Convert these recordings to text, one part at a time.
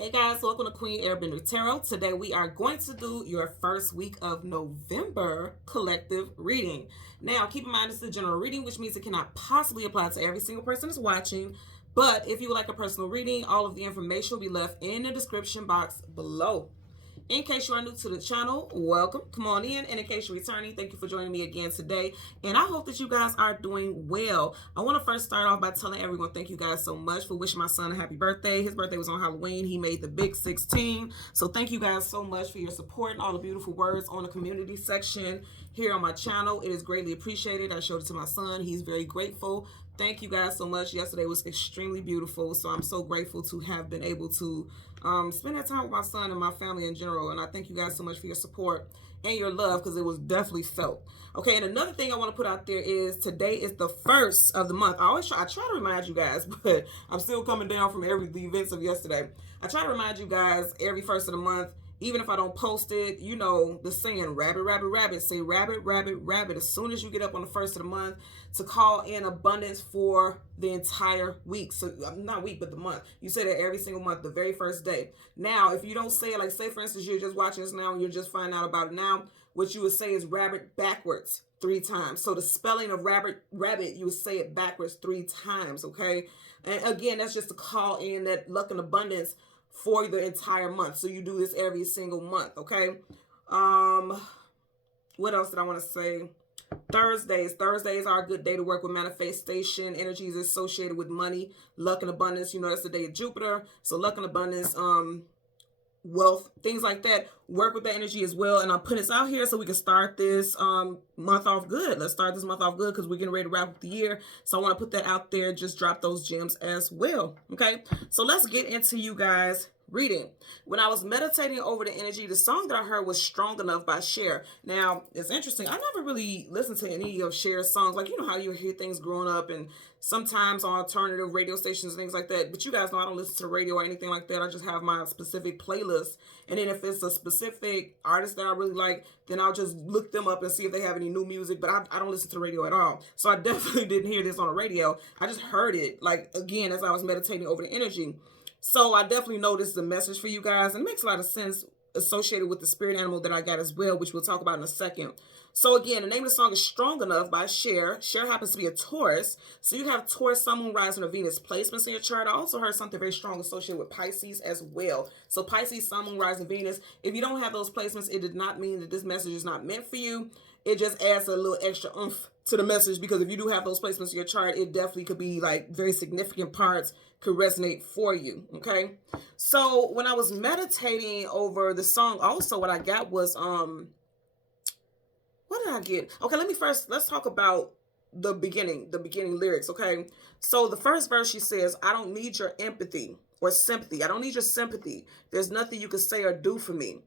Hey guys, welcome to Queen Airbender Tarot. Today we are going to do your first week of November collective reading. Now, keep in mind this is a general reading, which means it cannot possibly apply to every single person that's watching. But if you would like a personal reading, all of the information will be left in the description box below. In case you are new to the channel, welcome. Come on in. And in case you're returning, thank you for joining me again today. And I hope that you guys are doing well. I want to first start off by telling everyone thank you guys so much for wishing my son a happy birthday. His birthday was on Halloween. He made the big 16. So thank you guys so much for your support and all the beautiful words on the community section here on my channel. It is greatly appreciated. I showed it to my son. He's very grateful. Thank you guys so much. Yesterday was extremely beautiful. So I'm so grateful to have been able to spend that time with my son and my family in general. And I thank you guys so much for your support and your love, because it was definitely felt. Okay, and another thing I want to put out there is today is the first of the month. I try to remind you guys, but I'm still coming down from the events of yesterday. I try to remind you guys every first of the month, even if I don't post it, you know the saying, rabbit, rabbit, rabbit. Say rabbit, rabbit, rabbit as soon as you get up on the first of the month, to call in abundance for the entire week. So not week, but the month. You say that every single month, the very first day. Now, if you don't say it, like say for instance, you're just watching this now and you're just finding out about it now, what you would say is rabbit backwards 3 times. So the spelling of rabbit, you would say it backwards 3 times, okay? And again, that's just to call in that luck and abundance for the entire month. So you do this every single month, okay? What else did I want to say? Thursdays are a good day to work with manifestation energies associated with money, luck, and abundance. You know, that's the day of Jupiter. So luck and abundance, wealth, things like that. Work with that energy as well. And I'll put this out here so we can start this month off good. Let's start this month off good, because we're getting ready to wrap up the year. So I want to put that out there. Just drop those gems as well. Okay, so let's get into you guys reading. When I was meditating over the energy, the song that I heard was Strong Enough by Cher. Now, it's interesting. I never really listened to any of Cher's songs. Like, you know how you hear things growing up and sometimes on alternative radio stations and things like that. But you guys know I don't listen to the radio or anything like that. I just have my specific playlist. And then if it's a specific artist that I really like, then I'll just look them up and see if they have any new music. But I don't listen to the radio at all. So I definitely didn't hear this on the radio. I just heard it, like, again, as I was meditating over the energy. So I definitely know this is a message for you guys, and it makes a lot of sense associated with the spirit animal that I got as well, which we'll talk about in a second. So again, the name of the song is Strong Enough by Cher. Cher happens to be a Taurus. So you have Taurus, Sun, Moon, Rising, or Venus placements in your chart. I also heard something very strong associated with Pisces as well. So Pisces, Sun, Moon, Rising, Venus. If you don't have those placements, it did not mean that this message is not meant for you. It just adds a little extra oomph to the message, because if you do have those placements in your chart, it definitely could be like very significant parts could resonate for you, okay? So when I was meditating over the song, also what I got was, what did I get? Okay, let's talk about the beginning lyrics, okay? So the first verse, she says, I don't need your empathy or sympathy. I don't need your sympathy. There's nothing you can say or do for me.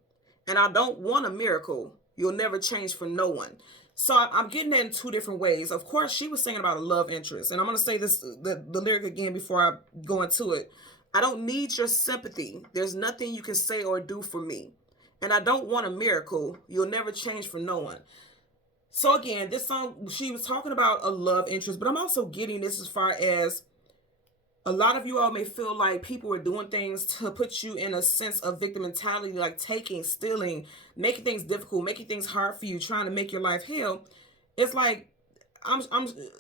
And I don't want a miracle. You'll never change for no one. So I'm getting that in 2 different ways. Of course, she was singing about a love interest. And I'm going to say this, the lyric again before I go into it. I don't need your sympathy. There's nothing you can say or do for me. And I don't want a miracle. You'll never change for no one. So again, this song, she was talking about a love interest. But I'm also getting this as far as a lot of you all may feel like people are doing things to put you in a sense of victim mentality, like taking, stealing, making things difficult, making things hard for you, trying to make your life hell. It's like, I'm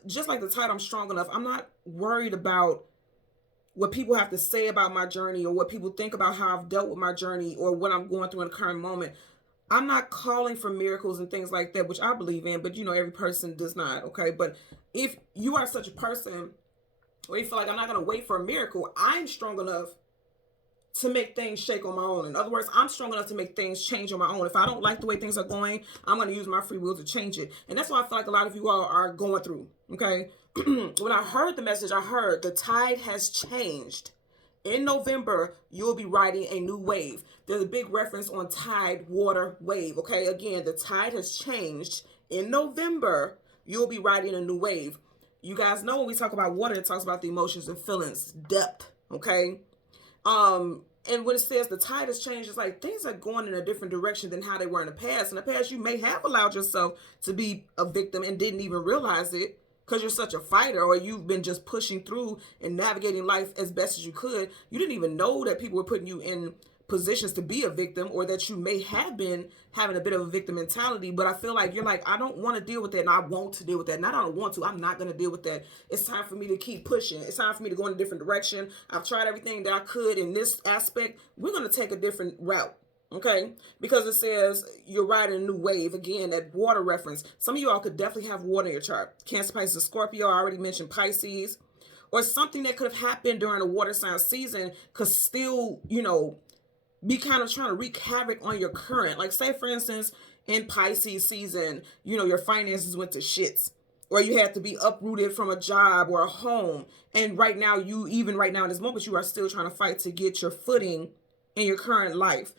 just like the title, I'm strong enough. I'm not worried about what people have to say about my journey, or what people think about how I've dealt with my journey, or what I'm going through in the current moment. I'm not calling for miracles and things like that, which I believe in, but you know, every person does not, okay? But if you are such a person, or you feel like I'm not going to wait for a miracle, I'm strong enough to make things shake on my own. In other words, I'm strong enough to make things change on my own. If I don't like the way things are going, I'm going to use my free will to change it. And that's what I feel like a lot of you all are going through, okay? When I heard the message, I heard the tide has changed. In November, you'll be riding a new wave. There's a big reference on tide, water, wave, okay? Again, the tide has changed. In November, you'll be riding a new wave. You guys know when we talk about water, it talks about the emotions and feelings, depth, okay? And when it says the tide has changed, it's like things are going in a different direction than how they were in the past. In the past, you may have allowed yourself to be a victim and didn't even realize it. because you're such a fighter, or you've been just pushing through and navigating life as best as you could. You didn't even know that people were putting you in positions to be a victim, or that you may have been having a bit of a victim mentality. But I feel like you're like, I don't want to deal with that, and I want to deal with that. Not I don't want to, I'm not going to deal with that. It's time for me to keep pushing. It's time for me to go in a different direction. I've tried everything that I could in this aspect. We're going to take a different route. Okay, because it says you're riding a new wave. Again, that water reference. Some of you all could definitely have water in your chart. Cancer, Pisces, Scorpio. I already mentioned Pisces. Or something that could have happened during a water sign season could still, be kind of trying to wreak havoc on your current. Like, say, for instance, in Pisces season, your finances went to shits. Or you had to be uprooted from a job or a home. And right now, even right now in this moment, you are still trying to fight to get your footing in your current life.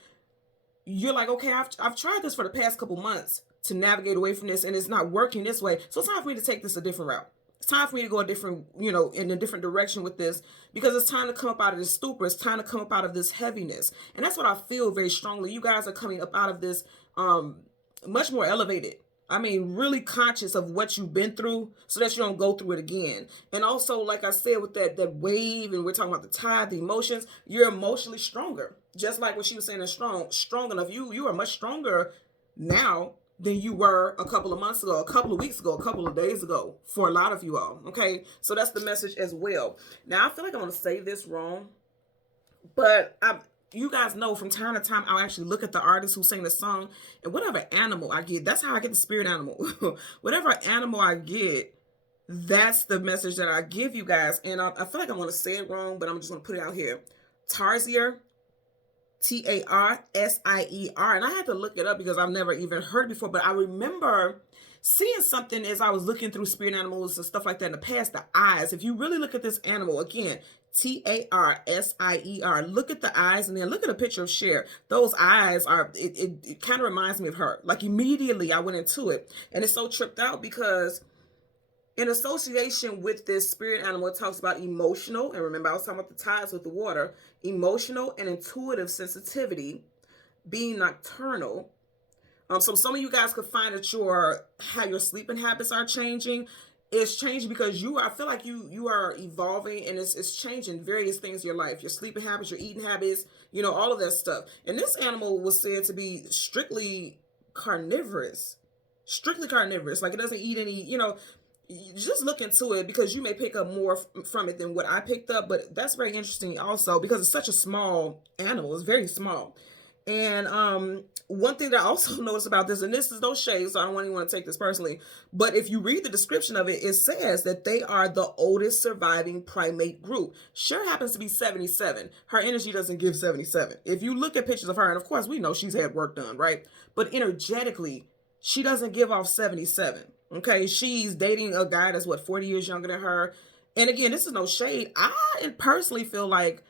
You're like, okay, I've tried this for the past couple months to navigate away from this, and it's not working this way. So it's time for me to take this a different route. It's time for me to go a different, in a different direction with this, because it's time to come up out of this stupor. It's time to come up out of this heaviness. And that's what I feel very strongly. You guys are coming up out of this much more elevated. I mean, really conscious of what you've been through so that you don't go through it again. And also, like I said, with that wave, and we're talking about the tide, the emotions, you're emotionally stronger. Just like what she was saying is strong enough. You are much stronger now than you were a couple of months ago, a couple of weeks ago, a couple of days ago, for a lot of you all. Okay, so that's the message as well. Now, I feel like I'm going to say this wrong, but you guys know from time to time, I'll actually look at the artist who sang the song, and whatever animal I get, that's how I get the spirit animal. Whatever animal I get, that's the message that I give you guys. And I feel like I'm going to say it wrong, but I'm just going to put it out here. Tarsier. Tarsier. And I had to look it up because I've never even heard it before. But I remember seeing something as I was looking through spirit animals and stuff like that in the past. The eyes. If you really look at this animal, again, Tarsier. Look at the eyes, and then look at a picture of Cher. Those eyes are, it kind of reminds me of her. Like, immediately I went into it. And it's so tripped out because in association with this spirit animal, it talks about emotional, and remember I was talking about the tides with the water, emotional and intuitive sensitivity, being nocturnal. So some of you guys could find that how your sleeping habits are changing. It's changing because I feel like you are evolving, and it's changing various things in your life, your sleeping habits, your eating habits, all of that stuff. And this animal was said to be strictly carnivorous. Like, it doesn't eat any, just look into it, because you may pick up more from it than what I picked up. But that's very interesting also, because it's such a small animal. It's very small. And one thing that I also noticed about this, and this is no shade, so I don't want anyone to take this personally, but if you read the description of it, it says that they are the oldest surviving primate group. Cher happens to be 77. Her energy doesn't give 77. If you look at pictures of her, and of course we know she's had work done, right? But energetically, she doesn't give off 77. Okay, she's dating a guy that's 40 years younger than her. And again, this is no shade. I personally feel like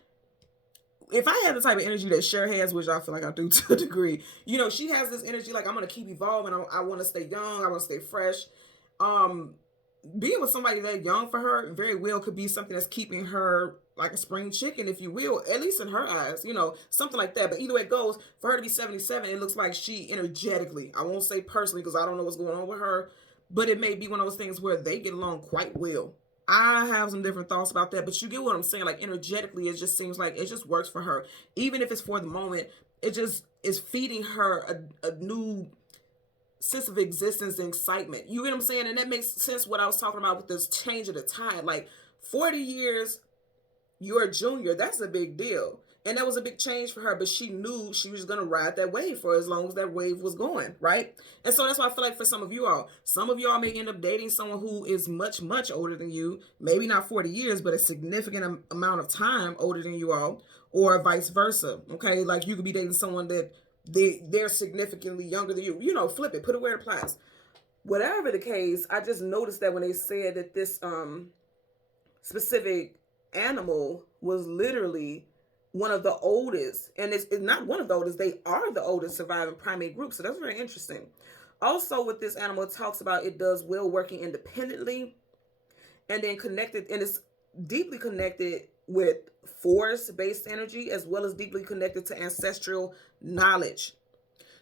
if I had the type of energy that Cher has, which I feel like I do to a degree, she has this energy like, I'm going to keep evolving. I want to stay young. I want to stay fresh. Being with somebody that young for her very well could be something that's keeping her like a spring chicken, if you will, at least in her eyes, something like that. But either way it goes, for her to be 77, it looks like she energetically, I won't say personally because I don't know what's going on with her, but it may be one of those things where they get along quite well. I have some different thoughts about that, but you get what I'm saying. Like, energetically, it just seems like it just works for her. Even if it's for the moment, it just is feeding her a new sense of existence and excitement. You get what I'm saying? And that makes sense what I was talking about with this change of the tide. Like, 40 years, you're a junior. That's a big deal. And that was a big change for her, but she knew she was going to ride that wave for as long as that wave was going, right? And so that's why I feel like for some of y'all may end up dating someone who is much, much older than you, maybe not 40 years, but a significant amount of time older than you all, or vice versa, okay? Like, you could be dating someone that they're significantly younger than you. Flip it, put it where it applies. Whatever the case, I just noticed that when they said that this specific animal was literally one of the oldest, and it's not one of the oldest, they are the oldest surviving primate group. So that's very interesting. Also, with this animal, it talks about it does well working independently, and then connected, and it's deeply connected with forest-based energy, as well as deeply connected to ancestral knowledge.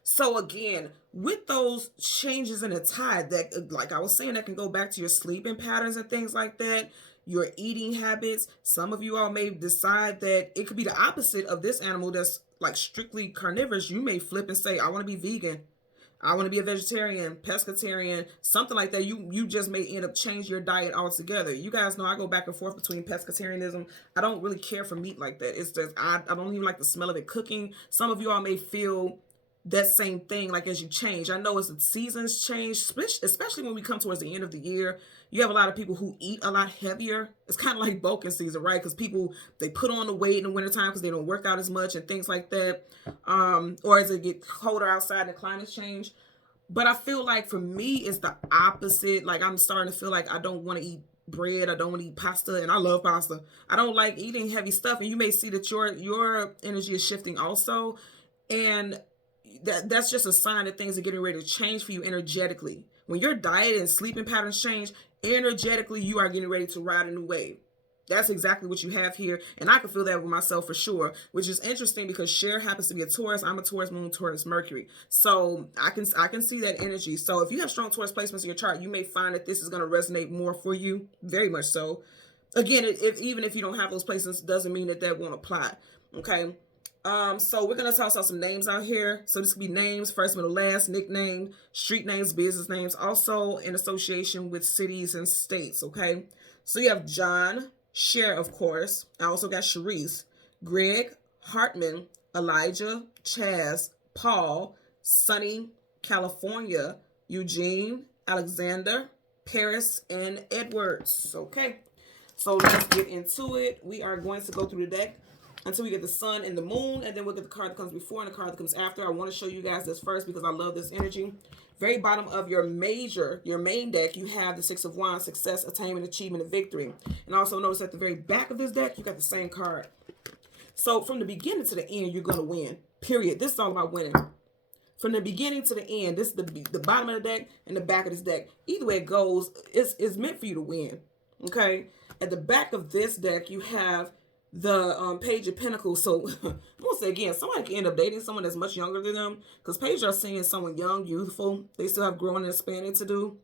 So again, with those changes in the tide, that, like I was saying, that can go back to your sleeping patterns and things like that, your eating habits. Some of you all may decide that it could be the opposite of this animal that's like strictly carnivorous. You may flip and say, I want to be vegan. I want to be a vegetarian, pescatarian, something like that. You just may end up changing your diet altogether. You guys know I go back and forth between pescatarianism. I don't really care for meat like that. It's just I don't even like the smell of it cooking. Some of you all may feel that same thing, like as you change. I know as the seasons change, especially when we come towards the end of the year, you have a lot of people who eat a lot heavier. It's kind of like bulking season, right? Because people, they put on the weight in the wintertime because they don't work out as much and things like that. Or as it get colder outside and the climates change. But I feel like for me, it's the opposite. Like I'm starting to feel like I don't want to eat bread. I don't want to eat pasta, and I love pasta. I don't like eating heavy stuff, and you may see that your energy is shifting also, and that's just a sign that things are getting ready to change for you energetically. When your diet and sleeping patterns change, energetically you are getting ready to ride a new wave. That's exactly what you have here, and I can feel that with myself for sure, which is interesting because Cher happens to be a Taurus. I'm a Taurus moon, Taurus Mercury, so I can see that energy. So if you have strong Taurus placements in your chart, you may find that this is going to resonate more for you, very much so. Again, even if you don't have those placements, doesn't mean that won't apply. Okay. So we're gonna toss out some names out here. So this could be names, first, middle, last, nickname, street names, business names, also in association with cities and states. Okay. So you have John, Cher, of course. I also got Sharice, Greg, Hartman, Elijah, Chaz, Paul, Sunny, California, Eugene, Alexander, Paris, and Edwards. Okay. So let's get into it. We are going to go through the deck until we get the sun and the moon, and then we'll get the card that comes before and the card that comes after. I want to show you guys this first because I love this energy. Very bottom of your main deck, you have the Six of Wands, success, attainment, achievement, and victory. And also notice at the very back of this deck, you got the same card. So from the beginning to the end, you're going to win, period. This is all about winning. From the beginning to the end, this is the bottom of the deck and the back of this deck. Either way it goes, it's meant for you to win, okay? At the back of this deck, you have the Page of Pentacles. So I'm gonna say again, somebody can end up dating someone that's much younger than them, because Page are seeing someone young, youthful. They still have growing and expanding to do.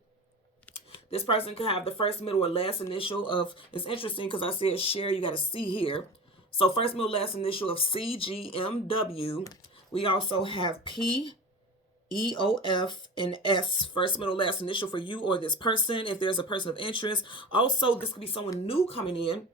This person can have the first, middle, or last initial of, it's interesting because I said Cher, you got a C here. So first, middle, last initial of C, G, M, W. We also have P, E, O, F, and S. First, middle, last initial for you or this person, if there's a person of interest. Also, this could be someone new coming in.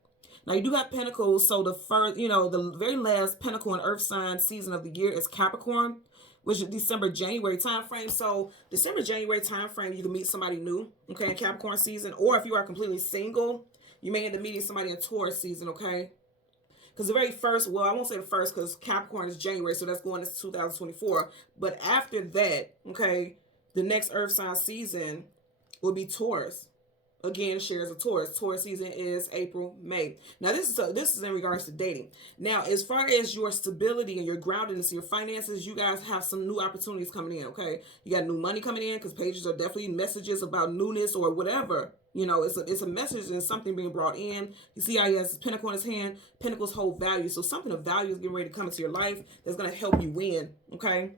Now, you do have Pentacles, so the first, the very last Pentacle and Earth sign season of the year is Capricorn, which is December, January time frame. So, December, January time frame, you can meet somebody new, okay, in Capricorn season. Or if you are completely single, you may end up meeting somebody in Taurus season, okay? Because the very first, well, I won't say the first because Capricorn is January, so that's going into 2024. But after that, okay, the next Earth sign season will be Taurus. Again, shares a Taurus. Taurus season is April, May. Now, this is in regards to dating. Now, as far as your stability and your groundedness, your finances, you guys have some new opportunities coming in, okay? You got new money coming in because pages are definitely messages about newness or whatever. It's a message and something being brought in. You see how he has his pentacle in his hand? Pentacles hold value. So something of value is getting ready to come into your life that's going to help you win, okay?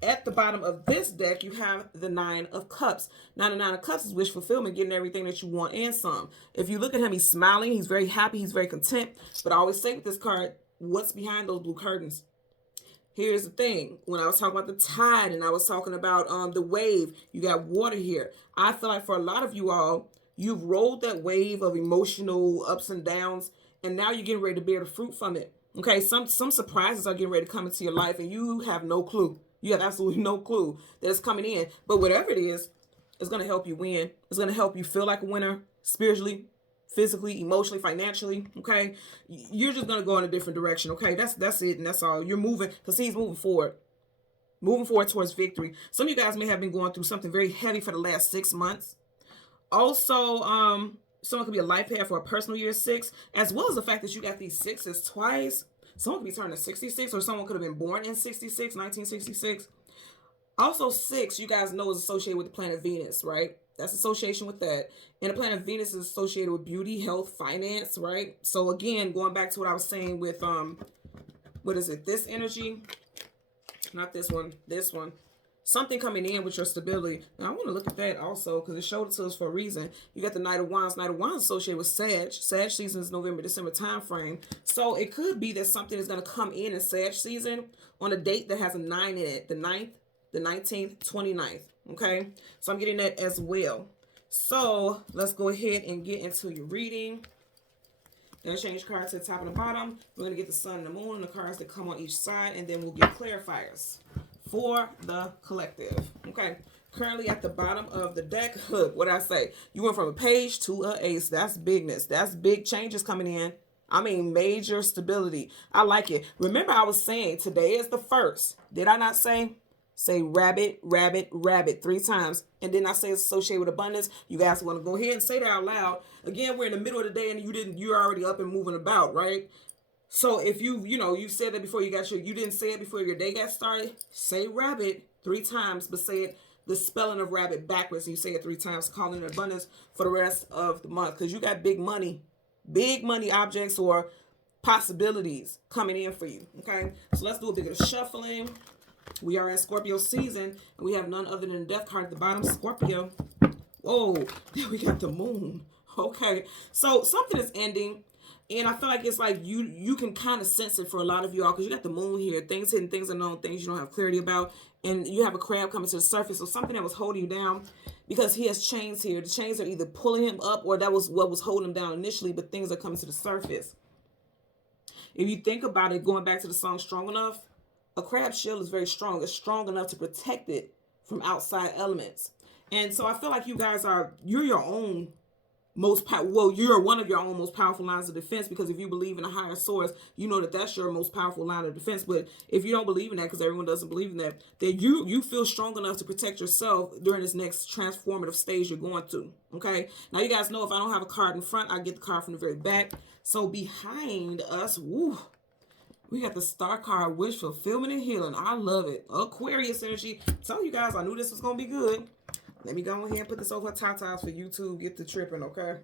At the bottom of this deck, you have the Nine of Cups. Now, the Nine of Cups is wish fulfillment, getting everything that you want and some. If you look at him, he's smiling. He's very happy. He's very content. But I always say with this card, what's behind those blue curtains? Here's the thing. When I was talking about the tide and I was talking about the wave, you got water here. I feel like for a lot of you all, you've rolled that wave of emotional ups and downs, and now you're getting ready to bear the fruit from it. Okay, some surprises are getting ready to come into your life, and you have no clue. You have absolutely no clue that it's coming in. But whatever it is, it's going to help you win. It's going to help you feel like a winner spiritually, physically, emotionally, financially, okay? You're just going to go in a different direction, okay? That's it, and that's all. You're moving, because he's moving forward. Moving forward towards victory. Some of you guys may have been going through something very heavy for the last 6 months. Also, someone could be a life path for a personal year 6, as well as the fact that you got these sixes twice. Someone could be turning 66, or someone could have been born in 66, 1966. Also, 6, you guys know, is associated with the planet Venus, right? That's association with that. And the planet Venus is associated with beauty, health, finance, right? So again, going back to what I was saying with, what is it? This energy, not this one, this one. something coming in with your stability. Now, I want to look at that also because it showed it to us for a reason. You got the Knight of Wands. Knight of Wands associated with Sag. Sag season is November, December time frame. So it could be that something is going to come in Sag season on a date that has a 9 in it. The 9th, the 19th, 29th. Okay? So I'm getting that as well. So let's go ahead and get into your reading. Then change cards to the top and the bottom. We're going to get the sun and the moon and the cards that come on each side. And then we'll get clarifiers for the collective. Okay. Currently at the bottom of the deck. Look, what I say? You went from a page to an ace. That's bigness. That's big changes coming in. I mean, major stability. I like it. Remember I was saying today is the 1st. Did I not say? Say rabbit, rabbit, rabbit 3 times. And then I say it's associated with abundance. You guys want to go ahead and say that out loud. Again, we're in the middle of the day and you're already up and moving about, right? So if you said that before you didn't say it before your day got started, say rabbit 3 times, but say it, the spelling of rabbit backwards. And you say it 3 times, calling it abundance for the rest of the month. Because you got big money objects or possibilities coming in for you. Okay. So let's do a bit of shuffling. We are in Scorpio season, and we have none other than the death card at the bottom, Scorpio. Whoa, then we got the moon. Okay, so something is ending, and I feel like it's like you can kind of sense it for a lot of y'all because you got the moon here. Things hidden, things unknown, things you don't have clarity about, and you have a crab coming to the surface. So something that was holding you down because he has chains here. The chains are either pulling him up or that was what was holding him down initially, but things are coming to the surface. If you think about it, going back to the song Strong Enough, a crab shell is very strong. It's strong enough to protect it from outside elements. And so I feel like you're your own you're one of your own most powerful lines of defense, because if you believe in a higher source, you know that that's your most powerful line of defense. But if you don't believe in that, because everyone doesn't believe in that, then you feel strong enough to protect yourself during this next transformative stage you're going through. Okay. Now you guys know if I don't have a card in front, I get the card from the very back. So behind us, woo, we got the star card, wish fulfillment and healing. I love it. Aquarius energy. Tell you guys, I knew this was going to be good. Let me go ahead and put this over tatas for YouTube. Get the tripping, okay?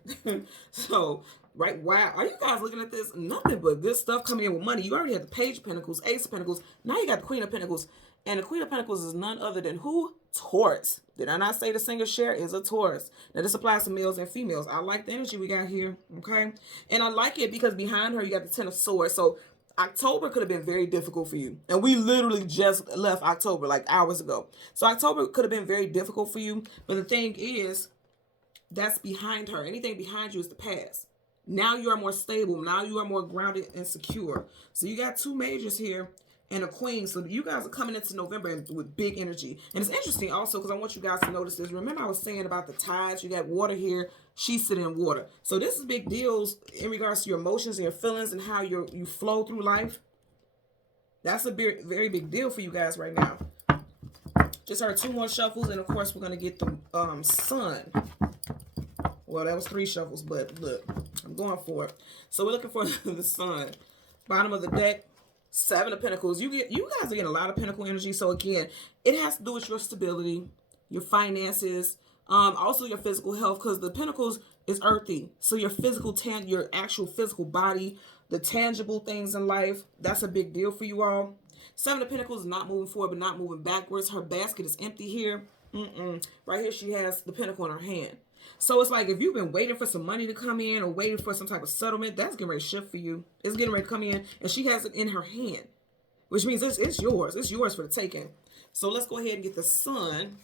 So, right, wow. Are you guys looking at this? Nothing but good stuff coming in with money. You already had the Page of Pentacles, Ace of Pentacles. Now you got the Queen of Pentacles. And the Queen of Pentacles is none other than who? Taurus. Did I not say the singer Cher is a Taurus? Now, this applies to males and females. I like the energy we got here, okay? And I like it because behind her, you got the Ten of Swords. So, October could have been very difficult for you. And we literally just left October like hours ago. So October could have been very difficult for you. But the thing is, that's behind her. Anything behind you is the past. Now you are more stable. Now you are more grounded and secure. So you got 2 majors here and a queen. So you guys are coming into November with big energy. And it's interesting also because I want you guys to notice this. Remember I was saying about the tides. You got water here. She's sitting in water. So this is big deals in regards to your emotions and your feelings and how you flow through life. That's a very big deal for you guys right now. Just heard 2 more shuffles. And of course, we're going to get the sun. Well, that was 3 shuffles, but look, I'm going for it. So we're looking for the sun. Bottom of the deck. 7 of Pentacles. You guys are getting a lot of Pentacle energy. So again, it has to do with your stability, your finances, also your physical health, because the Pentacles is earthy. So your your actual physical body, the tangible things in life, that's a big deal for you all. 7 of Pentacles is not moving forward, but not moving backwards. Her basket is empty here. Right here, she has the Pentacle in her hand. So it's like if you've been waiting for some money to come in or waiting for some type of settlement, that's getting ready to shift for you. It's getting ready to come in, and she has it in her hand, which means it's yours. It's yours for the taking. So let's go ahead and get the sun.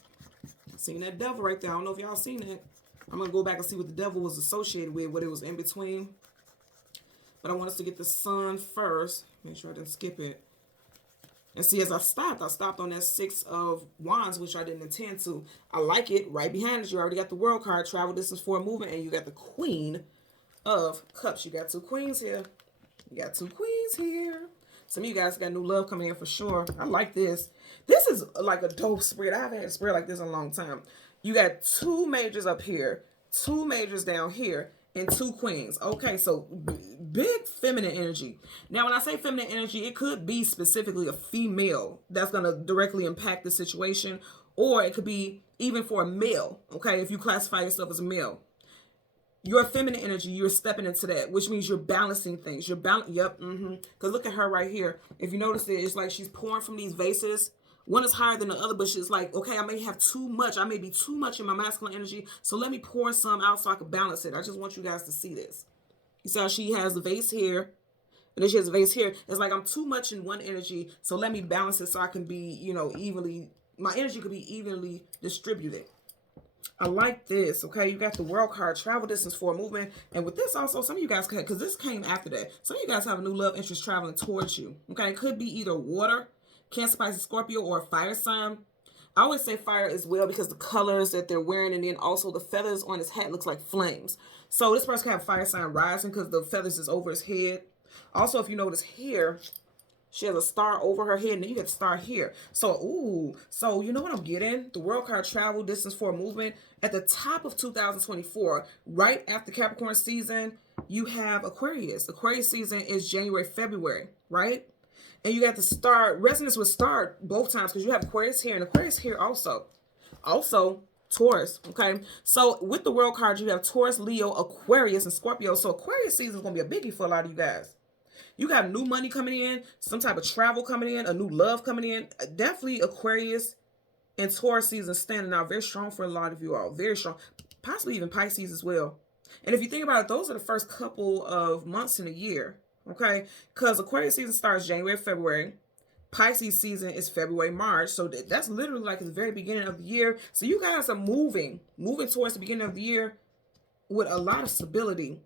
Seeing that devil right there. I don't know if y'all seen that. I'm going to go back and see what the devil was associated with, what it was in between. But I want us to get the sun first. Make sure I didn't skip it. And see, as I stopped on that 6 of Wands, which I didn't intend to. I like it. Right behind us, you already got the World card, travel distance for a movement, and you got the Queen of Cups. You got 2 queens here. You got 2 queens here. Some of you guys got new love coming in for sure. I like this. This is like a dope spread. I haven't had a spread like this in a long time. You got 2 majors up here, 2 majors down here, and 2 queens. Okay, so big feminine energy. Now, when I say feminine energy, it could be specifically a female that's going to directly impact the situation, or it could be even for a male, okay, if you classify yourself as a male. Your feminine energy, you're stepping into that, which means you're balancing things. You're balancing, because look at her right here. If you notice it, it's like she's pouring from these vases One is higher than the other, but she's like, okay, I may have too much. I may be too much in my masculine energy. So let me pour some out so I can balance it. I just want you guys to see this. You see how she has the vase here, and then she has a vase here. It's like I'm too much in one energy, so let me balance it so I can be, you know, evenly, my energy could be evenly distributed. I like this, okay? You got the world card, travel distance for a movement. And with this also, some of you guys could, because this came after that, some of you guys have a new love interest traveling towards you, okay? It could be either water, Cancer, Pisces, Scorpio, or a fire sign. I always say fire as well because the colors that they're wearing, and then also the feathers on his hat looks like flames. So this person can have fire sign rising because the feathers is over his head. Also, if you notice here, she has a star over her head, and then you get the star here. So, ooh, so you know what I'm getting? The world card, travel distance for a movement. At the top of 2024, right after Capricorn season, you have Aquarius. Aquarius season is January, February, right? And you got the star, resonance with star both times because you have Aquarius here and Aquarius here also. Also, Taurus, okay? So with the world card, you have Taurus, Leo, Aquarius, and Scorpio. So Aquarius season is going to be a biggie for a lot of you guys. You got new money coming in, some type of travel coming in, a new love coming in. Definitely Aquarius and Taurus season standing out very strong for a lot of you all. Very strong. Possibly even Pisces as well. And if you think about it, those are the first couple of months in a year. Okay, because Aquarius season starts January, February. Pisces season is February, March. So that's literally like the very beginning of the year. So you guys are moving towards the beginning of the year with a lot of stability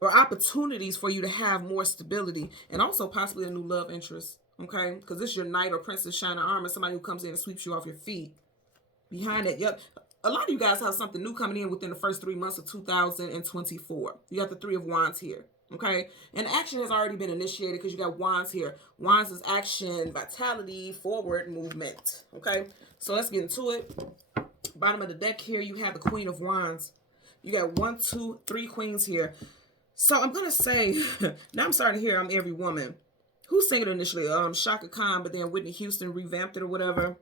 or opportunities for you to have more stability, and also possibly a new love interest. Okay, because this is your knight or princess shining armor, somebody who comes in and sweeps you off your feet. Behind that, yep. A lot of you guys have something new coming in within the first 3 months of 2024. You got the Three of Wands here. Okay, and action has already been initiated because you got Wands here. Wands is action, vitality, forward movement. Okay, so let's get into it. Bottom of the deck here, you have the Queen of Wands. You got 1, 2, 3 queens here. So I'm gonna say, now I'm starting to hear I'm Every Woman. Who sang it initially? Shaka Khan, but then Whitney Houston revamped it or whatever.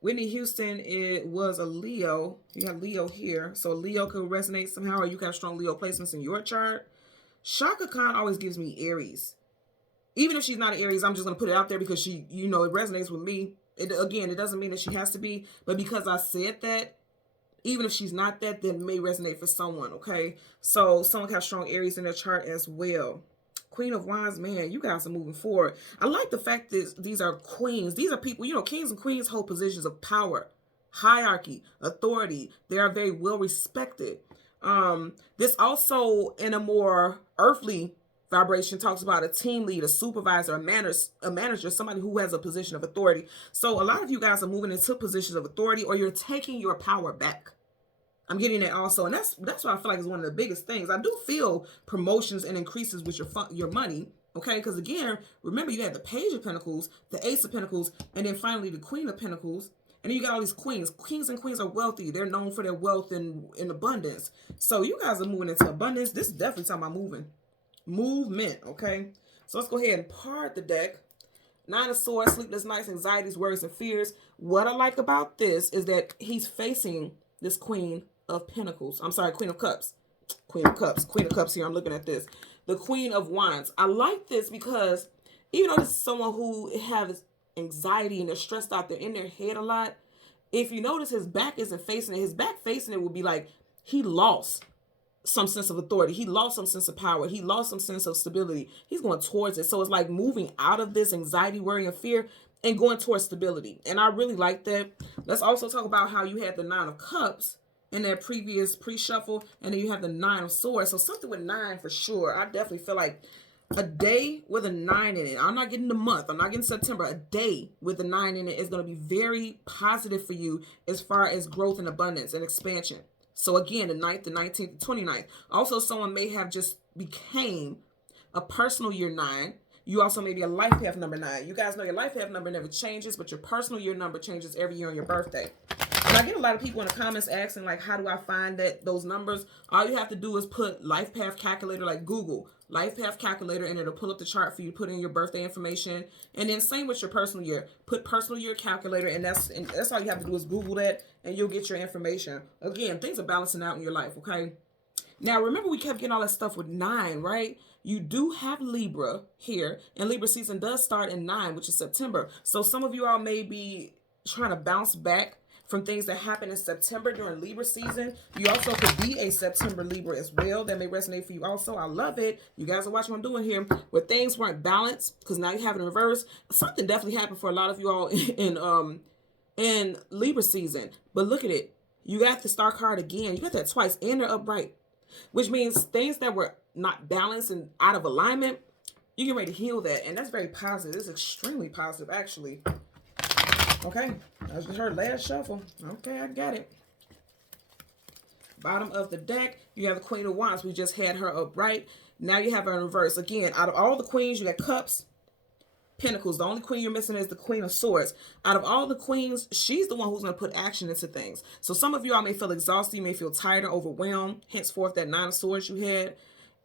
Whitney Houston, it was a Leo. You got Leo here, so Leo could resonate somehow, or you got strong Leo placements in your chart. Shaka Khan always gives me Aries. Even if she's not an Aries, I'm just going to put it out there because she, you know, it resonates with me. Again, it doesn't mean that she has to be, but because I said that, even if she's not that, then it may resonate for someone, okay? So someone has strong Aries in their chart as well. Queen of Wands, man, you guys are moving forward. I like the fact that these are queens. These are people, you know, kings and queens hold positions of power, hierarchy, authority. They are very well respected. This also, in a more earthly vibration, talks about a team lead, a supervisor, a manager, somebody who has a position of authority. So a lot of you guys are moving into positions of authority, or you're taking your power back. I'm getting that also, and that's what I feel like is one of the biggest things. I do feel promotions and increases with your money, okay? Because again, remember you had the Page of Pentacles, the Ace of Pentacles, and then finally the Queen of Pentacles. And then you got all these queens. Kings and queens are wealthy. They're known for their wealth and abundance. So you guys are moving into abundance. This is definitely talking about movement, okay? So let's go ahead and part the deck. 9 of Swords, sleepless nights, anxieties, worries, and fears. What I like about this is that he's facing this Queen of Pentacles. I'm sorry, Queen of Cups. Queen of Cups. Queen of Cups here. I'm looking at this. The Queen of Wands. I like this because even though this is someone who has anxiety and they're stressed out, they're in their head a lot. If you notice, his back isn't facing it. His back facing it would be like he lost some sense of authority. He lost some sense of power. He lost some sense of stability. He's going towards it. So it's like moving out of this anxiety, worry, and fear and going towards stability. And I really like that. Let's also talk about how you had the 9 of Cups in that previous pre-shuffle, and then you have the 9 of Swords. So something with 9 for sure. I definitely feel like a day with a 9 in it. I'm not getting the month. I'm not getting September. A day with a 9 in it is going to be very positive for you as far as growth and abundance and expansion. So again, the 9th, the 19th, the 29th. Also, someone may have just became a personal year 9. You also may be a life path number 9. You guys know your life path number never changes, but your personal year number changes every year on your birthday. And I get a lot of people in the comments asking, like, how do I find those numbers? All you have to do is put life path calculator, like Google life path calculator, and it'll pull up the chart for you to put in your birthday information. And then same with your personal year. Put personal year calculator, and that's all you have to do is Google that, and you'll get your information. Again, things are balancing out in your life, okay? Now, remember we kept getting all that stuff with 9, right? You do have Libra here, and Libra season does start in 9, which is September. So some of you all may be trying to bounce back from things that happened in September during Libra season. You also could be a September Libra as well. That may resonate for you also. I love it. You guys are watching what I'm doing here. Where things weren't balanced, because now you have it in reverse. Something definitely happened for a lot of you all in Libra season. But look at it. You got the star card again. You got that twice, and they're upright. Which means things that were not balanced and out of alignment, you get ready to heal that. And that's very positive. It's extremely positive, actually. Okay, I just heard last shuffle. Okay, I got it. Bottom of the deck, you have the Queen of Wands. We just had her upright. Now you have her in reverse. Again, out of all the queens, you got Cups, Pentacles. The only queen you're missing is the Queen of Swords. Out of all the queens, she's the one who's going to put action into things. So some of you all may feel exhausted. You may feel tired or overwhelmed. Henceforth, that Nine of Swords you had.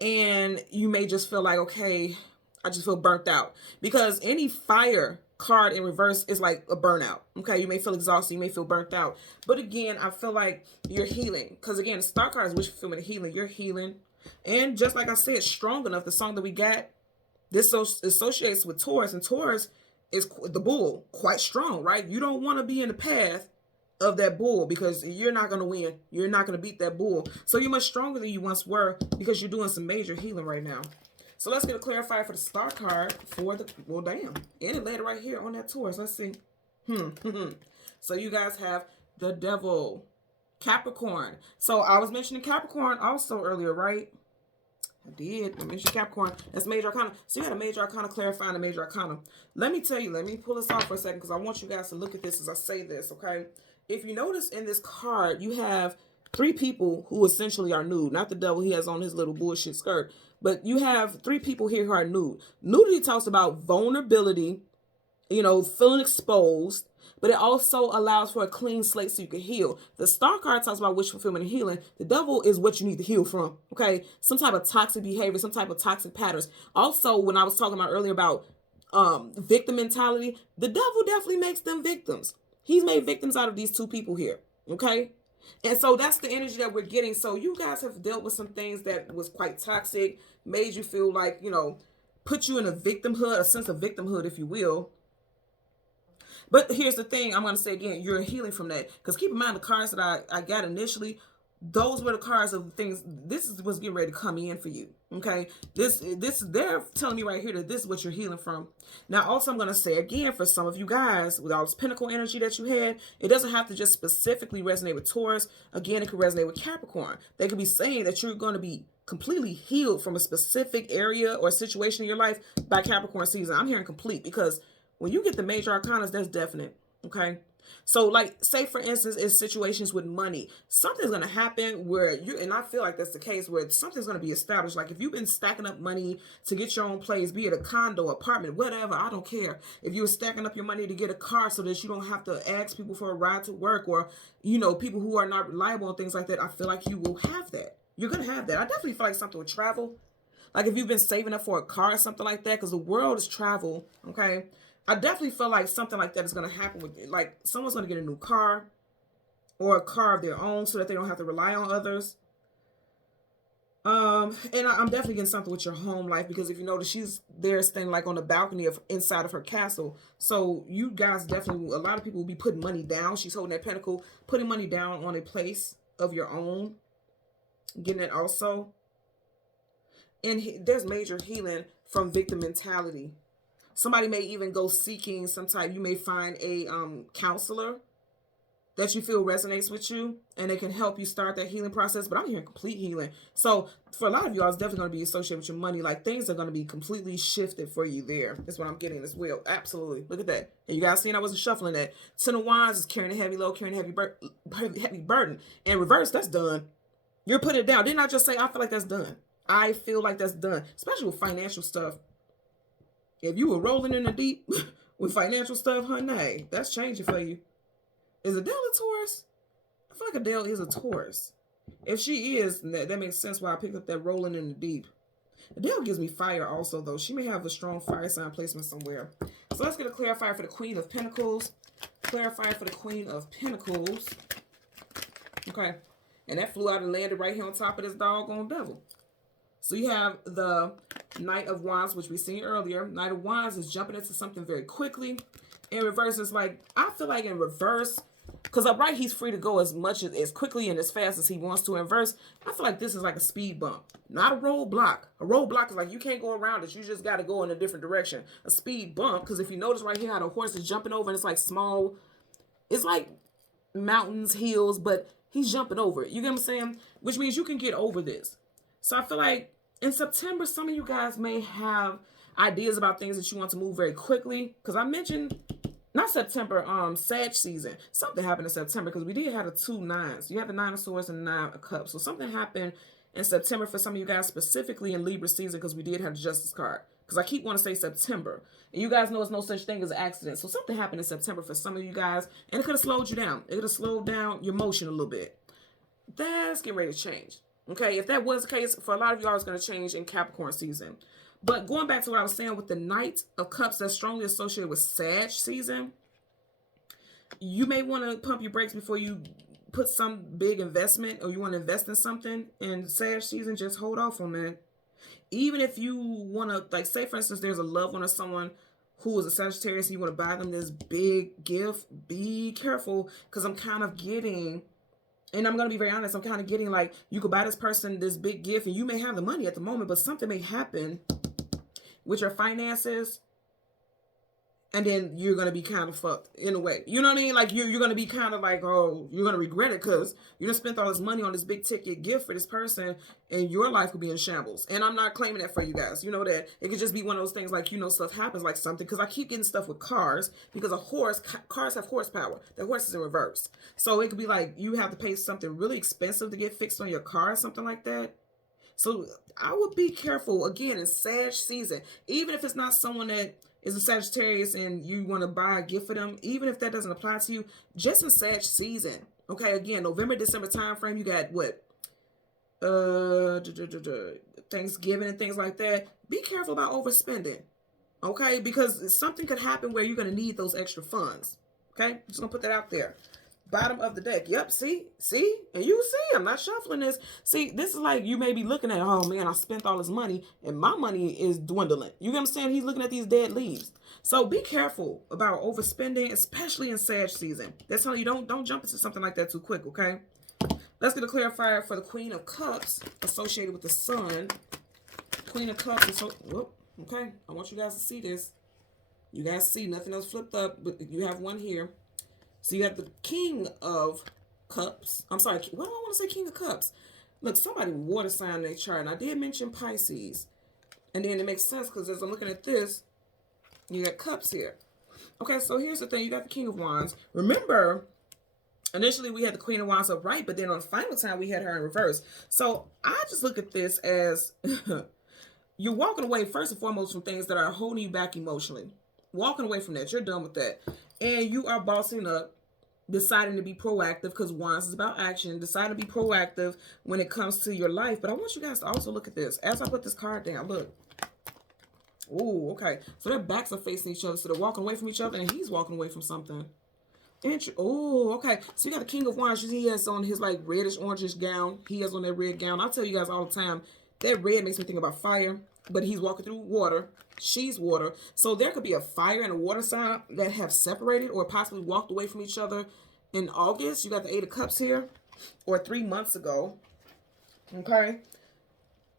And you may just feel like, okay, I just feel burnt out. Because any fire card in reverse is like a burnout. Okay, you may feel exhausted, you may feel burnt out, but again, I feel like you're healing, because again, the star card is wish fulfillment and healing. You're healing, and just like I said, strong enough. The song that we got, this associates with Taurus, and Taurus is the bull, quite strong, right? You don't want to be in the path of that bull, because you're not going to win. You're not going to beat that bull. So you're much stronger than you once were, because you're doing some major healing right now. So let's get a clarifier for the star card for the, well, damn. And it landed right here on that Taurus. Let's see. So you guys have the Devil, Capricorn. So I was mentioning Capricorn also earlier, right? I did. I mentioned Capricorn. That's major arcana. So you had a major arcana clarifying a major arcana. Let me tell you, let me pull this off for a second, because I want you guys to look at this as I say this, okay? If you notice in this card, you have 3 people who essentially are nude. Not the devil. He has on his little bullshit skirt. But you have 3 people here who are nude. Nudity talks about vulnerability, you know, feeling exposed, but it also allows for a clean slate so you can heal. The star card talks about wish fulfillment and healing. The devil is what you need to heal from, okay? Some type of toxic behavior, some type of toxic patterns. Also, when I was talking about earlier about victim mentality, the devil definitely makes them victims. He's made victims out of these 2 people here, okay? And so that's the energy that we're getting. So you guys have dealt with some things that was quite toxic, made you feel like, you know, put you in a victimhood, a sense of victimhood, if you will. But here's the thing, I'm going to say again, you're healing from that. Because keep in mind, the cards that I got initially, those were the cards of things. This is what's getting ready to come in for you. Okay, this they're telling me right here that this is what you're healing from. Now, also, I'm going to say again, for some of you guys, with all this Pentacle energy that you had, it doesn't have to just specifically resonate with Taurus. Again, it could resonate with Capricorn. They could be saying that you're going to be completely healed from a specific area or situation in your life by Capricorn season. I'm hearing complete, because when you get the major arcanas, that's definite. Okay. So, like, say, for instance, in situations with money, something's going to happen where you, and I feel like that's the case, where something's going to be established. Like, if you've been stacking up money to get your own place, be it a condo, apartment, whatever, I don't care. If you were stacking up your money to get a car so that you don't have to ask people for a ride to work, or, you know, people who are not reliable and things like that, I feel like you will have that. You're going to have that. I definitely feel like something with travel. Like, if you've been saving up for a car or something like that, because the world is travel, okay? I definitely feel like something like that is going to happen with you. Like, someone's going to get a new car or a car of their own so that they don't have to rely on others. And I'm definitely getting something with your home life, because if you notice, she's there staying like on the balcony of inside of her castle. So you guys definitely, a lot of people will be putting money down. She's holding that pentacle, putting money down on a place of your own. Getting it also. And there's major healing from victim mentality. Somebody may even go seeking some type. You may find a counselor that you feel resonates with you, and they can help you start that healing process. But I'm hearing complete healing. So for a lot of you, it's definitely going to be associated with your money. Like, things are going to be completely shifted for you there. That's what I'm getting as well. Absolutely. Look at that. And you guys seen I wasn't shuffling that. Ten of Wands is carrying a heavy load, carrying a heavy burden. And reverse, that's done. You're putting it down. Didn't I just say I feel like that's done? I feel like that's done, especially with financial stuff. If you were rolling in the deep with financial stuff, honey, that's changing for you. Is Adele a Taurus? I feel like Adele is a Taurus. If she is, that makes sense why I picked up that rolling in the deep. Adele gives me fire also, though. She may have a strong fire sign placement somewhere. So let's get a clarifier for the Queen of Pentacles. Clarifier for the Queen of Pentacles. Okay. And that flew out and landed right here on top of this doggone devil. So you have the Knight of Wands, which we seen earlier. Knight of Wands is jumping into something very quickly. In reverse, is like, I feel like in reverse, because upright, he's free to go as quickly and as fast as he wants to. In reverse, I feel like this is like a speed bump, not a roadblock. A roadblock is like you can't go around it. You just got to go in a different direction. A speed bump, because if you notice right here how the horse is jumping over, and it's like small, it's like mountains, hills, but he's jumping over it. You get what I'm saying? Which means you can get over this. So I feel like in September, some of you guys may have ideas about things that you want to move very quickly. Because I mentioned, not September, Sag season. Something happened in September because we did have the 2 9s. You had the 9 of Swords and the 9 of Cups. So something happened in September for some of you guys, specifically in Libra season, because we did have the Justice card. Because I keep wanting to say September. And you guys know it's no such thing as an accident. So something happened in September for some of you guys. And it could have slowed you down. It could have slowed down your motion a little bit. That's getting ready to change. Okay, if that was the case, for a lot of y'all, it's going to change in Capricorn season. But going back to what I was saying with the Knight of Cups that's strongly associated with Sag season, you may want to pump your brakes before you put some big investment, or you want to invest in something in Sag season. Just hold off on that. Even if you want to, like, say for instance, there's a loved one or someone who is a Sagittarius and you want to buy them this big gift, be careful, because I'm kind of getting, and I'm going to be very honest, I'm kind of getting like, you could buy this person this big gift and you may have the money at the moment, but something may happen with your finances, and then you're going to be kind of fucked in a way. You know what I mean? Like, you're going to be kind of like, oh, you're going to regret it because you just spent all this money on this big ticket gift for this person, and your life could be in shambles. And I'm not claiming that for you guys. You know that it could just be one of those things like, you know, stuff happens like something. Because I keep getting stuff with cars, because cars have horsepower. The horse is in reverse. So it could be like you have to pay something really expensive to get fixed on your car, something like that. So I would be careful, again, in Sag season. Even if it's not someone that is a Sagittarius and you want to buy a gift for them, even if that doesn't apply to you, just in Sag season. Okay, again, November, December time frame, you got what? Thanksgiving and things like that. Be careful about overspending. Okay, because something could happen where you're going to need those extra funds. Okay, just going to put that out there. Bottom of the deck. Yep, see? And you see, I'm not shuffling this. See, this is like you may be looking at, oh man, I spent all this money and my money is dwindling. You get what I'm saying? He's looking at these dead leaves. So be careful about overspending, especially in Sag season. That's how you don't jump into something like that too quick, okay? Let's get a clarifier for the Queen of Cups associated with the Sun. Queen of Cups is okay. I want you guys to see this. You guys see nothing else flipped up, but you have one here. So you have the King of Cups. I'm sorry, what do I want to say King of Cups? Look, somebody water sign their chart. And I did mention Pisces. And then it makes sense because as I'm looking at this, you got cups here. Okay, so here's the thing. You got the King of Wands. Remember, initially we had the Queen of Wands upright, but then on the final time we had her in reverse. So I just look at this as you're walking away, first and foremost, from things that are holding you back emotionally. Walking away from that. You're done with that. And you are bossing up, deciding to be proactive, because Wands is about action. Deciding to be proactive when it comes to your life. But I want you guys to also look at this. As I put this card down, look. Ooh, okay. So their backs are facing each other. So they're walking away from each other, and he's walking away from something. Oh, okay. So you got the King of Wands. He has on his like reddish, orangish gown. He has on that red gown. I'll tell you guys all the time, that red makes me think about fire. But he's walking through water. She's water. So there could be a fire and a water sign that have separated or possibly walked away from each other in August. You got the 8 of Cups here. Or 3 months ago. Okay.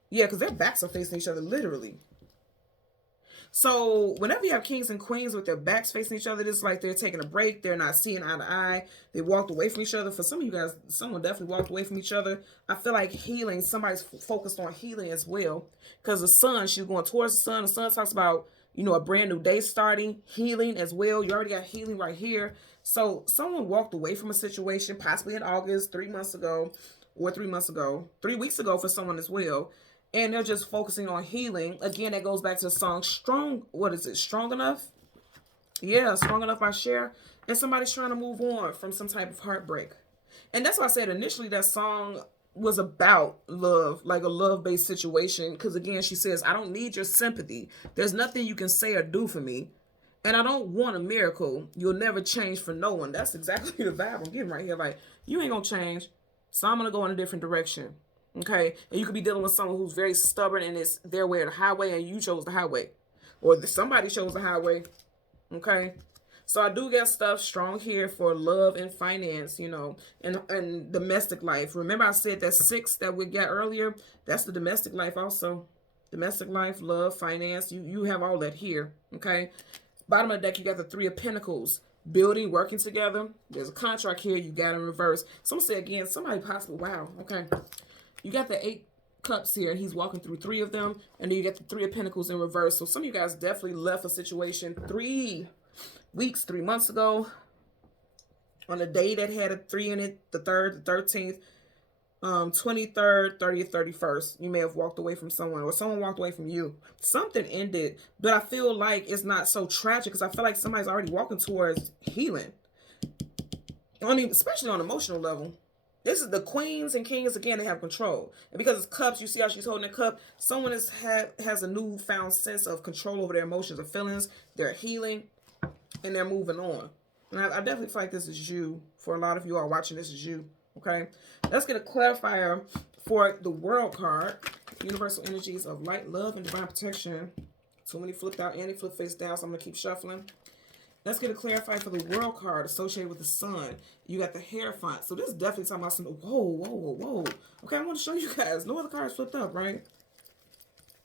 Yeah, because their backs are facing each other literally. So whenever you have kings and queens with their backs facing each other, it's like they're taking a break. They're not seeing eye to eye. They walked away from each other. For some of you guys, someone definitely walked away from each other. I feel like healing, somebody's focused on healing as well. Because the sun, she's going towards the sun. The sun talks about, you know, a brand new day starting, healing as well. You already got healing right here. So someone walked away from a situation, possibly in August, 3 months ago, or 3 months ago, 3 weeks ago for someone as well. And they're just focusing on healing. Again, that goes back to the song Strong. What is it? Strong Enough? Yeah, Strong Enough by Cher. And somebody's trying to move on from some type of heartbreak. And that's why I said initially that song was about love, like a love-based situation. Because again, she says, I don't need your sympathy. There's nothing you can say or do for me. And I don't want a miracle. You'll never change for no one. That's exactly the vibe I'm getting right here. Like, you ain't going to change. So I'm going to go in a different direction. Okay, and you could be dealing with someone who's very stubborn and it's their way or the highway, and you chose the highway, or somebody chose the highway. Okay, so I do get stuff strong here for love and finance, you know, and domestic life. Remember I said that 6 that we got earlier? That's the domestic life also. Domestic life, love, finance. You have all that here. Okay. Bottom of the deck, you got the 3 of Pentacles. Building, working together. There's a contract here. You got in reverse. Someone say again, somebody possibly, wow. Okay. You got the 8 Cups here, and he's walking through 3 of them. And then you get the 3 of Pentacles in reverse. So some of you guys definitely left a situation 3 weeks, 3 months ago, on a day that had a 3 in it, the 3rd, the 13th, 23rd, 30th, 31st. You may have walked away from someone, or someone walked away from you. Something ended, but I feel like it's not so tragic because I feel like somebody's already walking towards healing. I mean, especially on an emotional level. This is the queens and kings, again, they have control. And because it's cups, you see how she's holding a cup. Someone has a newfound sense of control over their emotions or feelings. They're healing, and they're moving on. And I definitely feel like this is you. For a lot of you all watching, this is you. Okay, let's get a clarifier for the World card. Universal energies of light, love, and divine protection. Too many flipped out and they flip face down, so I'm going to keep shuffling. Let's get a clarifier for the World card associated with the sun. You got the Hierophant. So this is definitely talking about some, whoa, whoa, whoa, whoa. Okay, I want to show you guys. No other cards flipped up, right?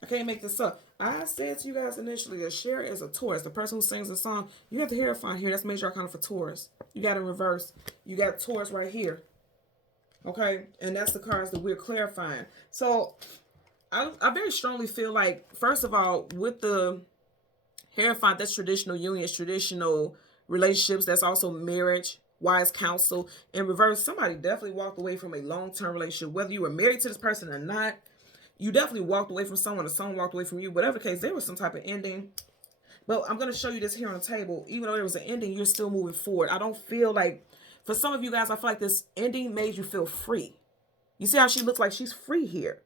I can't make this up. I said to you guys initially that Cher is a Taurus. The person who sings the song. You got the Hierophant here. That's major arcana for Taurus. You got in reverse. You got Taurus right here. Okay, and that's the cards that we're clarifying. So I very strongly feel like, first of all, with the Hierophant, that's traditional unions, traditional relationships. That's also marriage, wise counsel. In reverse, somebody definitely walked away from a long-term relationship. Whether you were married to this person or not, you definitely walked away from someone or someone walked away from you. Whatever the case, there was some type of ending. But I'm going to show you this here on the table. Even though there was an ending, you're still moving forward. I don't feel like, for some of you guys, I feel like this ending made you feel free. You see how she looks like she's free here.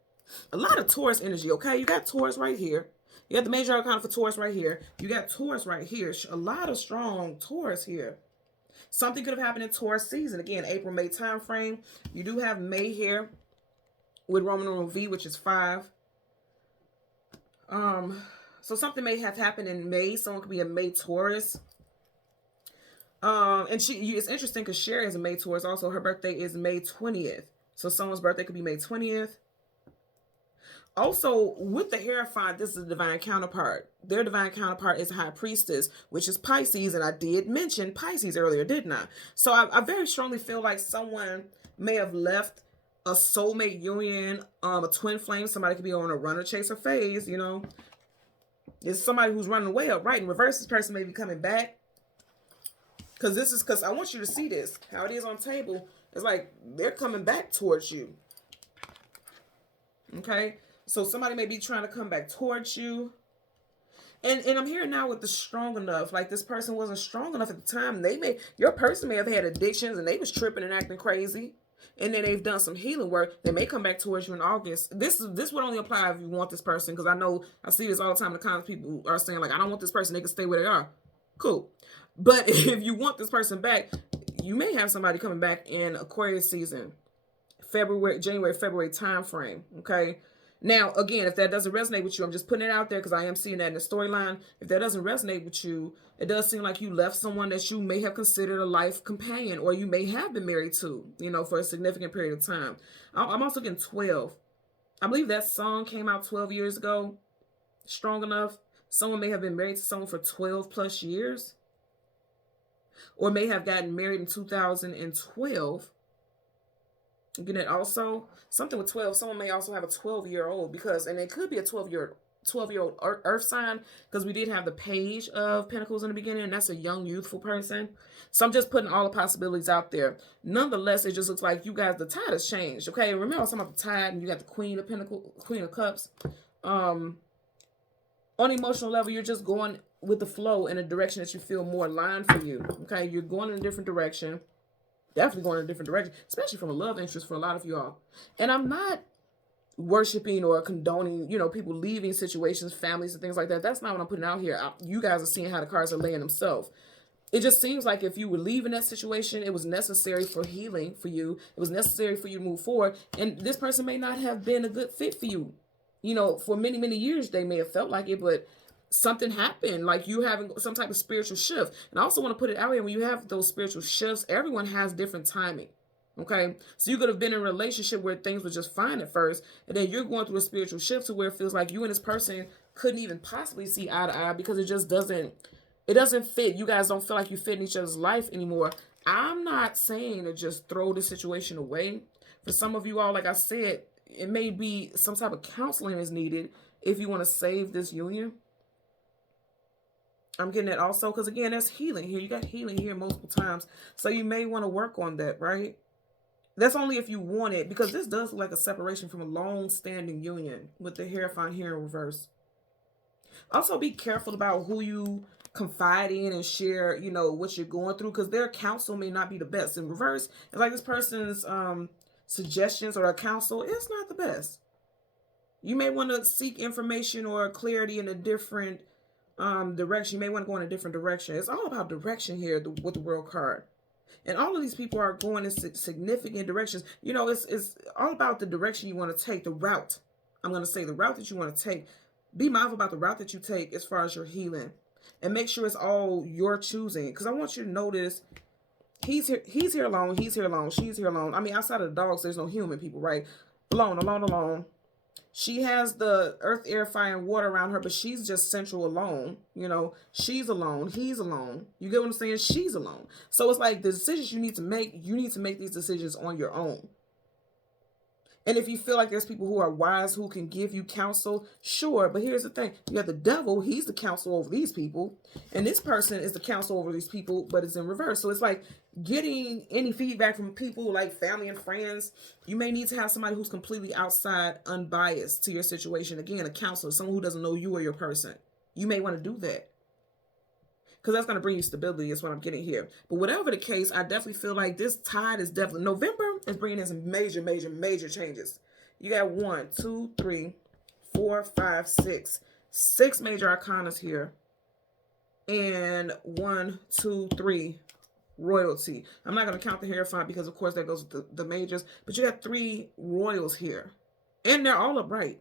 A lot of Taurus energy, okay? You got Taurus right here. You got the major arcana for Taurus right here. You got Taurus right here. A lot of strong Taurus here. Something could have happened in Taurus season. Again, April, May time frame. You do have May here with Roman numeral V, which is 5. So something may have happened in May. Someone could be a May Taurus. And it's interesting because Cher is a May Taurus. Also, her birthday is May 20th. So someone's birthday could be May 20th. Also, with the Hierophant, this is a divine counterpart. Their divine counterpart is High Priestess, which is Pisces. And I did mention Pisces earlier, didn't I? So I very strongly feel like someone may have left a soulmate union, a twin flame. Somebody could be on a runner chaser phase, you know. It's somebody who's running away upright. In reverse, this person may be coming back. Because I want you to see this. How it is on the table. It's like they're coming back towards you. Okay? So somebody may be trying to come back towards you. And I'm here now with the strong enough. Like this person wasn't strong enough at the time. Your person may have had addictions and they was tripping and acting crazy. And then they've done some healing work. They may come back towards you in August. This would only apply if you want this person. Because I see this all the time. The comments people are saying like, I don't want this person. They can stay where they are. Cool. But if you want this person back, you may have somebody coming back in Aquarius season. January, February time frame. Okay. Now, again, if that doesn't resonate with you, I'm just putting it out there because I am seeing that in the storyline. If that doesn't resonate with you, it does seem like you left someone that you may have considered a life companion or you may have been married to, you know, for a significant period of time. I'm also getting 12. I believe that song came out 12 years ago. Strong enough. Someone may have been married to someone for 12 plus years. Or may have gotten married in 2012. Again, it also, something with 12, someone may also have a 12-year-old and it could be a 12-year-old earth sign because we did have the Page of Pentacles in the beginning, and that's a young, youthful person. So I'm just putting all the possibilities out there. Nonetheless, it just looks like you guys, the tide has changed, okay? Remember I was talking about the tide and you got the Queen of Pentacles, Queen of Cups. On an emotional level, you're just going with the flow in a direction that you feel more aligned for you, okay? You're going in a different direction. Definitely going in a different direction, especially from a love interest for a lot of you all. And I'm not worshiping or condoning, you know, people leaving situations, families, and things like that. That's not what I'm putting out here. You guys are seeing how the cards are laying themselves. It just seems like if you were leaving that situation, it was necessary for healing for you. It was necessary for you to move forward. And this person may not have been a good fit for you. You know, for many, many years, they may have felt like it, but something happened, like you having some type of spiritual shift. And I also want to put it out here, when you have those spiritual shifts, everyone has different timing. Okay, so you could have been in a relationship where things were just fine at first, and then you're going through a spiritual shift to where it feels like you and this person couldn't even possibly see eye to eye because it doesn't fit. You guys don't feel like you fit in each other's life anymore. I'm not saying to just throw the situation away. For some of you all, like I said, it may be some type of counseling is needed if you want to save this union. I'm getting that also because, again, there's healing here. You got healing here multiple times. So you may want to work on that, right? That's only if you want it, because this does look like a separation from a long-standing union with the Hierophant here in reverse. Also, be careful about who you confide in and share, you know, what you're going through, because their counsel may not be the best. In reverse, it's like this person's suggestions or their counsel is not the best. You may want to seek information or clarity in a different direction. You may want to go in a different direction. It's all about direction here with the World card. And all of these people are going in significant directions. You know, it's all about the direction you want to take, the route. I'm going to say the route that you want to take. Be mindful about the route that you take as far as your healing. And make sure it's all your choosing. Because I want you to notice, he's here alone, he's here alone, she's here alone. I mean, outside of the dogs, there's no human people, right? Alone, alone, alone. She has the earth, air, fire, and water around her, but she's just central alone. You know, she's alone. He's alone. You get what I'm saying? She's alone. So it's like the decisions you need to make these decisions on your own. And if you feel like there's people who are wise, who can give you counsel, sure. But here's the thing. You have the devil. He's the counsel over these people. And this person is the counsel over these people, but it's in reverse. So it's like getting any feedback from people like family and friends. You may need to have somebody who's completely outside, unbiased to your situation. Again, a counselor, someone who doesn't know you or your person. You may want to do that, because that's going to bring you stability is what I'm getting here. But whatever the case, I definitely feel like this tide is definitely, November is bringing in some major, major, major changes. You got 1, 2, 3, 4, 5, 6. 6 major arcanas here. And 1, 2, 3, royalty. I'm not going to count the Hierophant because, of course, that goes with the majors. But you got 3 royals here. And they're all upright.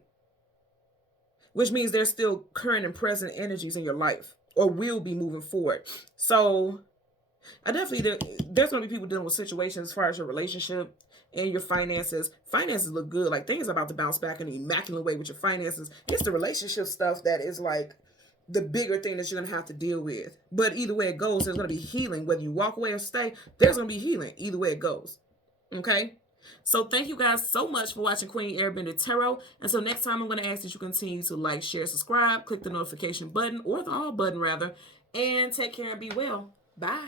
Which means there's still current and present energies in your life, or will be moving forward. So I definitely, there's going to be people dealing with situations as far as your relationship and your finances. Finances look good. Like, things are about to bounce back in an immaculate way with your finances. It's the relationship stuff that is like the bigger thing that you're going to have to deal with. But either way it goes, there's going to be healing. Whether you walk away or stay, there's going to be healing. Either way it goes. Okay? So thank you guys so much for watching Queen Airbender Tarot. Until next time, I'm going to ask that you continue to like, share, subscribe, click the notification button, or the all button rather, and take care and be well. Bye.